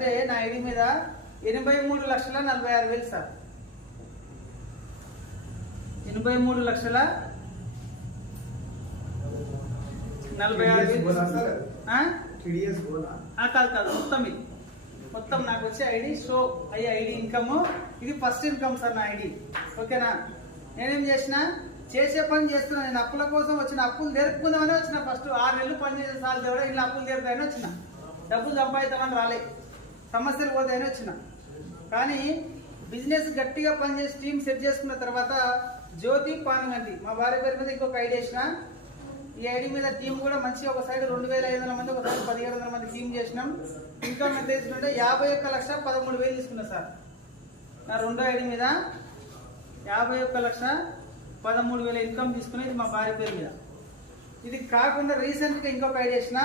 నా ఐడి మీద 83,46,000 సార్. 83,46,000 కాదు మొత్తం. ఇది మొత్తం నాకు వచ్చే ఐడి షో అయ్యే ఐడి ఇన్కమ్. ఇది ఫస్ట్ ఇన్కమ్ సార్ నా ఐడి. ఓకేనా? నేనేం చేసే పని చేస్తున్నా. నేను అప్పుల కోసం వచ్చిన, అప్పులు తీర్పుకుందామని వచ్చిన. ఫస్ట్ 6 నెలలు పని చేసే సార్లు కూడా ఇలా అప్పులు తీరుతాయని వచ్చిన. డబ్బులు సంపాదిద్దామని రాలే, సమస్యలు పోతాయని వచ్చిన. కానీ బిజినెస్ గట్టిగా పనిచేసి టీం సెట్ చేసుకున్న తర్వాత జ్యోతి పానుగంటి మా భార్య పేరు మీద ఇంకొక ఐడి వేసిన. ఈ ఐడి మీద టీం కూడా మంచిగా, ఒక సైడ్ 2,500 మంది, ఒక సైడ్ 1,700 మంది టీం చేసినాం. ఇన్కమ్ ఎంత తీసుకుంటే 51,13,000 తీసుకున్నా సార్. నా రెండో ఐడి మీద 51,13,000 ఇన్కమ్ తీసుకునేది మా భార్య పేరు మీద. ఇది కాకుండా రీసెంట్గా ఇంకొక ఐడి వేసిన.